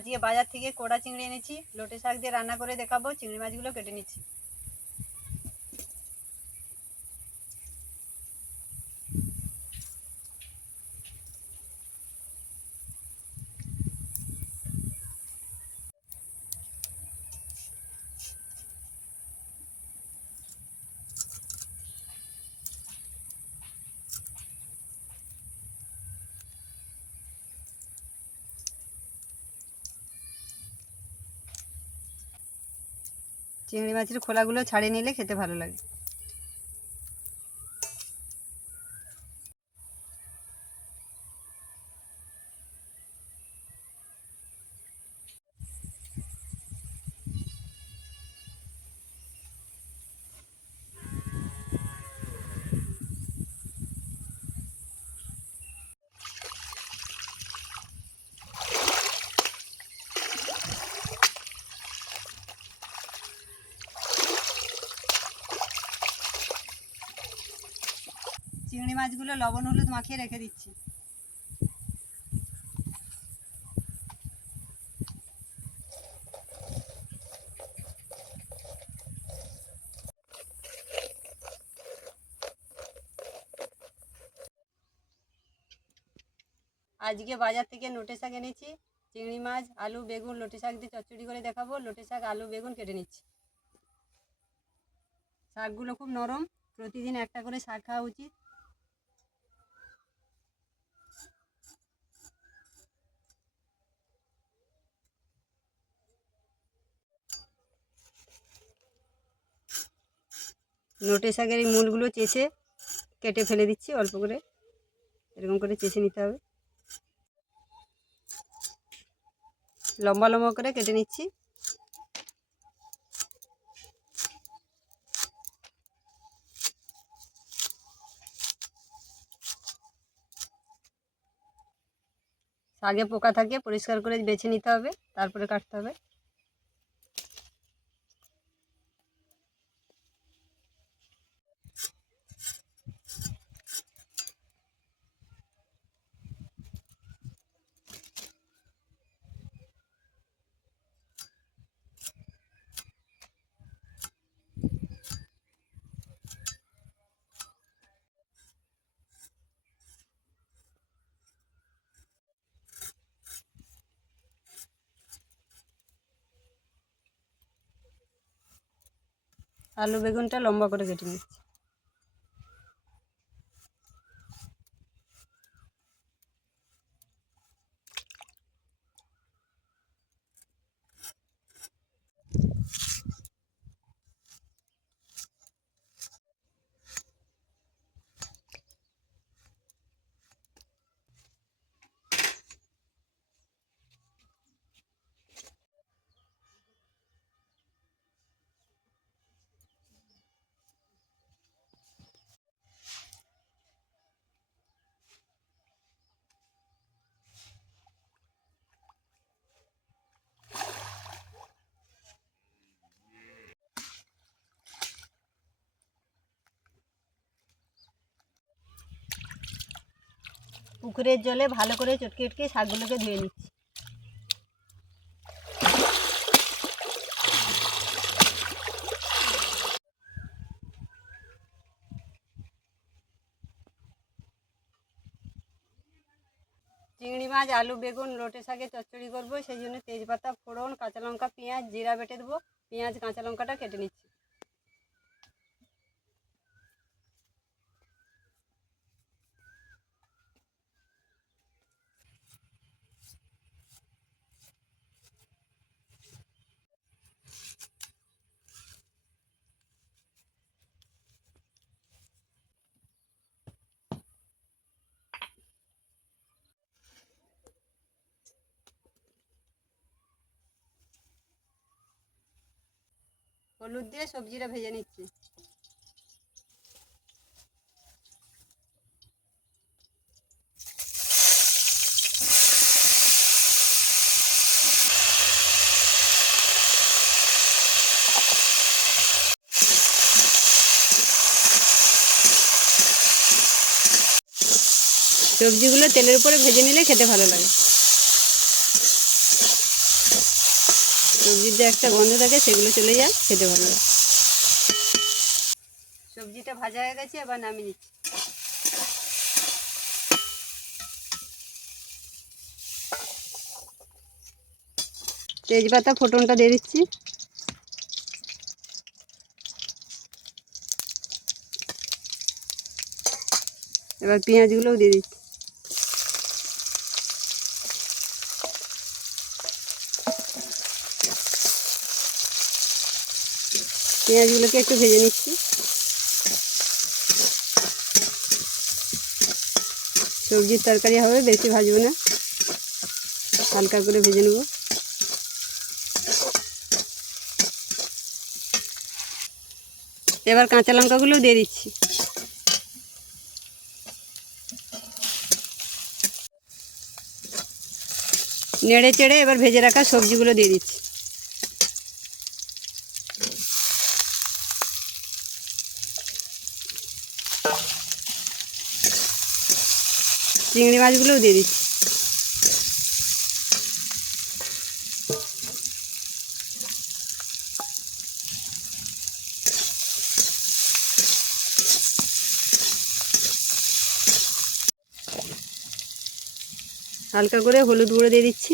আজকে বাজার থেকে কোড়া চিংড়ি এনেছি, লোটে শাক দিয়ে রান্না করে দেখাবো। চিংড়ি মাছগুলো কেটে নিচ্ছি। চিংড়ি মাছের খোলাগুলো ছাড়িয়ে নিলে খেতে ভালো লাগে। চিংড়ি মাছগুলো লবণ হলুদ মাখিয়ে রেখে দিচ্ছি। আজকে বাজার থেকে লোটে শাক এনেছি। চিংড়ি মাছ, আলু, বেগুন লোটে শাক দিয়ে চচ্চড়ি করে দেখাবো। লোটে শাক, আলু, বেগুন কেটে নিচ্ছি। শাকগুলো খুব নরম, প্রতিদিন একটা করে শাক খাওয়া উচিত। লোটে শাকের এই মূলগুলো চেঁচে কেটে ফেলে দিচ্ছি অল্প করে, এরকম করে চেঁচে নিতে হবে। লম্বা লম্বা করে কেটে নিচ্ছি। শাকে পোকা থাকে, পরিষ্কার করে বেছে নিতে হবে, তারপরে কাটতে হবে। আলু বেগুনটা লম্বা করে কেটে নিচ্ছি। পুকুরের জলে ভালো করে চটকে চটকে শাকগুলোকে ধুয়ে নিচ্ছি। চিংড়ি মাছ, আলু, বেগুন লোটে শাকে চচ্চড়ি করবো, সেই জন্য তেজপাতা, ফোড়ন, কাঁচা লঙ্কা, পেঁয়াজ, জিরা বেটে দেবো। পেঁয়াজ, কাঁচা লঙ্কাটা কেটে নিচ্ছি। হলুদ দিয়ে সবজিটা ভেজে নিচ্ছি। সবজিগুলো তেলের উপরে ভেজে নিলে খেতে ভালো লাগে। সবজিতে একটা গন্ধ থাকে, সেগুলো চলে যায়, খেতে ভালো লাগে। সবজিটা ভাজা হয়ে গেছে, এবার নামিয়ে নিচ্ছি। তেজপাতা ফোড়নটা দিয়ে দিচ্ছি। এবার পেঁয়াজগুলোও দিয়ে দিচ্ছি। পেঁয়াজগুলোকে একটু ভেজে নিচ্ছি। সবজির তরকারি হবে, বেশি ভাজবো না, হালকা করে ভেজে নেব। এবার কাঁচা লঙ্কাগুলো দিয়ে দিচ্ছি। নেড়ে চেড়ে এবার ভেজে রাখা সবজিগুলো দিয়ে দিচ্ছি। চিংড়ি মাছগুলোও দিয়ে দিচ্ছি। হালকা করে হলুদ গুঁড়ো দিয়ে দিচ্ছি।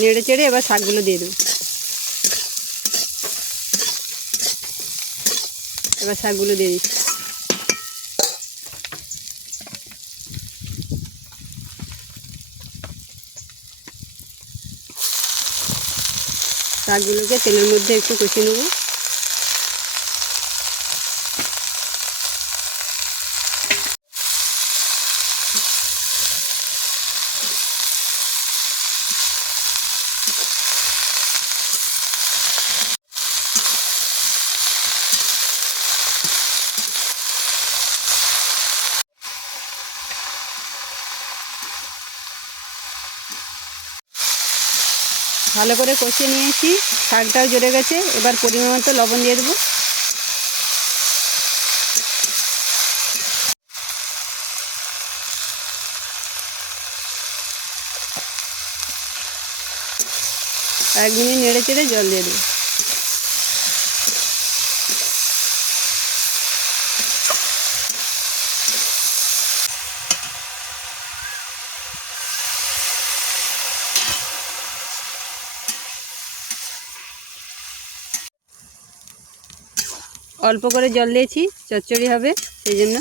নেড়ে চেড়ে এবার শাকগুলো দিয়ে দেবো। এবার শাকগুলো দিয়ে দিচ্ছি। শাকগুলোকে তেলের মধ্যে একটু কষিয়ে নেব। ভালো করে কষিয়ে নিয়েছি, শাকটাও জড়ে গেছে। এবার পরিমাণ মতো লবণ দিয়ে দেবো। এক মিনিট নেড়ে চেড়ে জল দিয়ে দেবো। অল্প করে জল দিয়েছি, চচ্চড়ি হবে সেই জন্য।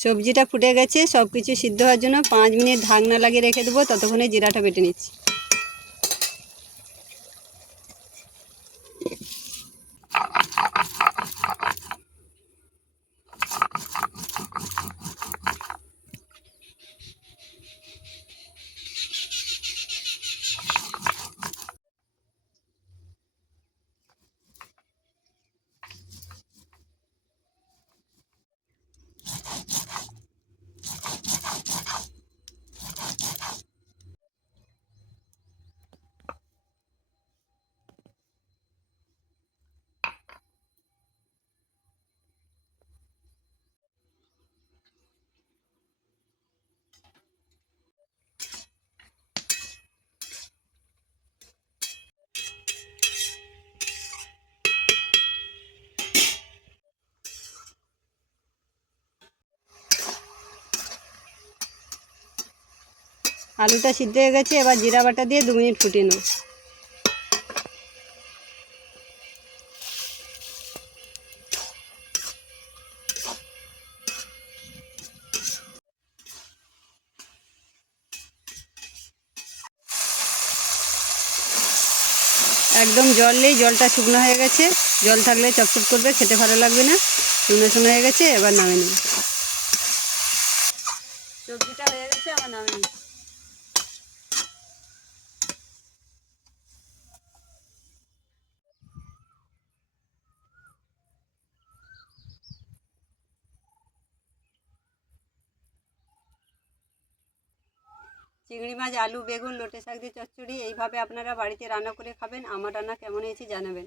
সবজিটা ফুটে গেছে, সব কিছু সিদ্ধ হওয়ার জন্য 5 মিনিট ঢাকনা লাগিয়ে রেখে দেবো। ততক্ষণে জিরাটা বেটে নিচ্ছি। আলুটা সিদ্ধ হয়ে গেছে, এবার জিরা বাটা দিয়ে 2 মিনিট ফুটিয়ে নেব। একদম জল নেই, জলটা শুকনো হয়ে গেছে। জল থাকলে চপচপ করবে, খেতে ভালো লাগবে না। শুকনো শুকনো হয়ে গেছে, এবার নামিয়ে নেব। সবজিটা হয়ে গেছে, আবার নামিয়ে নেব। চিংড়ি মাছ, আলু, বেগুন, লোটে শাক দিয়ে চচ্চড়ি এইভাবে আপনারা বাড়িতে রান্না করে খাবেন। আমার রান্না কেমন হয়েছে জানাবেন।